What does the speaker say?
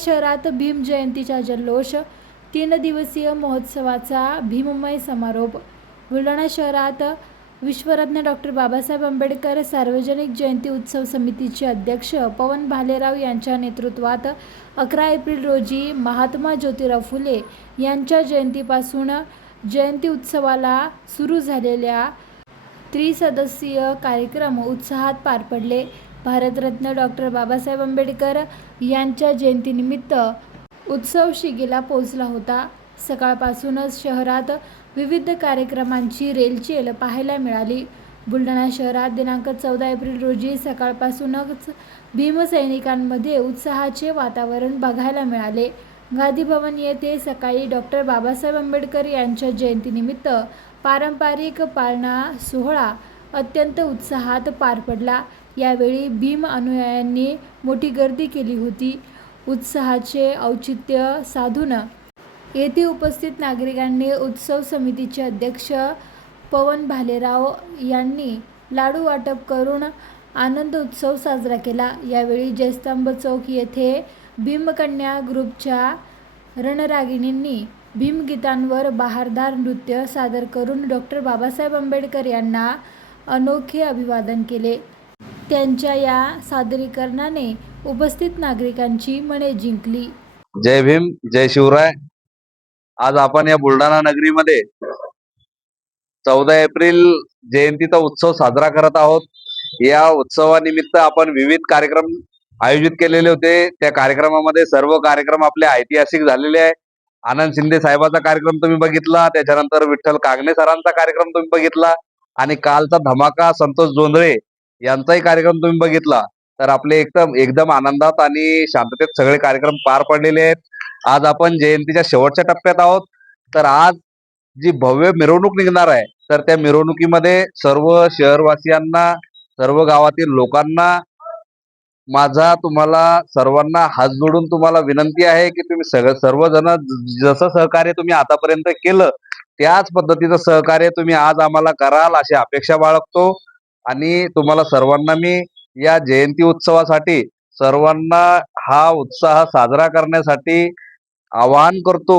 शहरात भीम जयंतीचा जल्लोष, 3 दिवसीय महोत्सवाचा भीममय समारोप. बुलढाणा शहरात विश्वरत्न डॉक्टर बाबासाहेब आंबेडकर सार्वजनिक जयंती उत्सव समितीचे अध्यक्ष पवन भालेराव यांच्या नेतृत्वात 11 एप्रिल रोजी महात्मा ज्योतिराव फुले यांच्या जयंतीपासून जयंती उत्सवाला सुरू झालेल्या त्रिसदस्यीय कार्यक्रम उत्साहात पार पडले. भारतरत्न डॉक्टर बाबासाहेब आंबेडकर यांच्या जयंतीनिमित्त उत्सव शिगेला पोहोचला होता. सकाळपासूनच शहरात विविध कार्यक्रमांची रेलचेल पाहायला मिळाली. बुलढाणा शहरात दिनांक 14 एप्रिल रोजी सकाळपासूनच भीमसैनिकांमध्ये उत्साहाचे वातावरण बघायला मिळाले. गांधी भवन येथे सकाळी डॉक्टर बाबासाहेब आंबेडकर यांच्या जयंतीनिमित्त पारंपरिक पाळणा सोहळा अत्यंत उत्साहात पार पडला. यावेळी भीम अनुयायांनी मोठी गर्दी केली होती. उत्सवाचे औचित्य साधून येथे उपस्थित नागरिकांनी उत्सव समितीचे अध्यक्ष पवन भालेराव यांनी लाडू वाटप करून आनंद उत्सव साजरा केला. यावेळी जयस्तंभ चौक येथे भीमकन्या ग्रुपच्या रणरागिणींनी भीमगीतांवर बहारदार नृत्य सादर करून डॉक्टर बाबासाहेब आंबेडकर यांना अनोखे अभिवादन केले. त्यांच्या या सादरीकरणाने उपस्थित नागरिकांची मने जिंकली. जय भीम, जय शिवराय. आज आपण या बुलढाणा नगरीमध्ये 14 एप्रिल जयंतीचा उत्सव साजरा करत आहोत. या उत्सवानिमित्त आपण विविध कार्यक्रम आयोजित केलेले होते. त्या कार्यक्रमामध्ये सर्व कार्यक्रम आपले ऐतिहासिक झालेले आहे. आनंद शिंदे साहेबांचा कार्यक्रम तुम्ही बघितला, त्याच्यानंतर विठ्ठल कागणे सरांचा कार्यक्रम तुम्ही बघितला आणि कालचा धमाका संतोष जोंधळे यांचाही कार्यक्रम तुम्ही बघितला. तर आपले एकदम आनंदात आणि शांततेत सगळे कार्यक्रम पार पडलेले आहेत. आज आपण जयंतीच्या शेवटच्या टप्प्यात आहोत. तर आज जी भव्य मिरवणूक निघणार आहे, तर त्या मिरवणुकीमध्ये सर्व शहरवासियांना, सर्व गावातील लोकांना माझा तुम्हाला सर्वांना हात जोडून तुम्हाला विनंती आहे की तुम्ही सर्वजण जसं सहकार्य तुम्ही आतापर्यंत केलं त्याच पद्धतीचं सहकार्य तुम्ही आज आम्हाला कराल अशी अपेक्षा बाळगतो. आणि तुम्हाला सर्वांना मी या जयंती उत्सवासाठी सर्वांना हा उत्साह साजरा करण्यासाठी आवाहन करतो.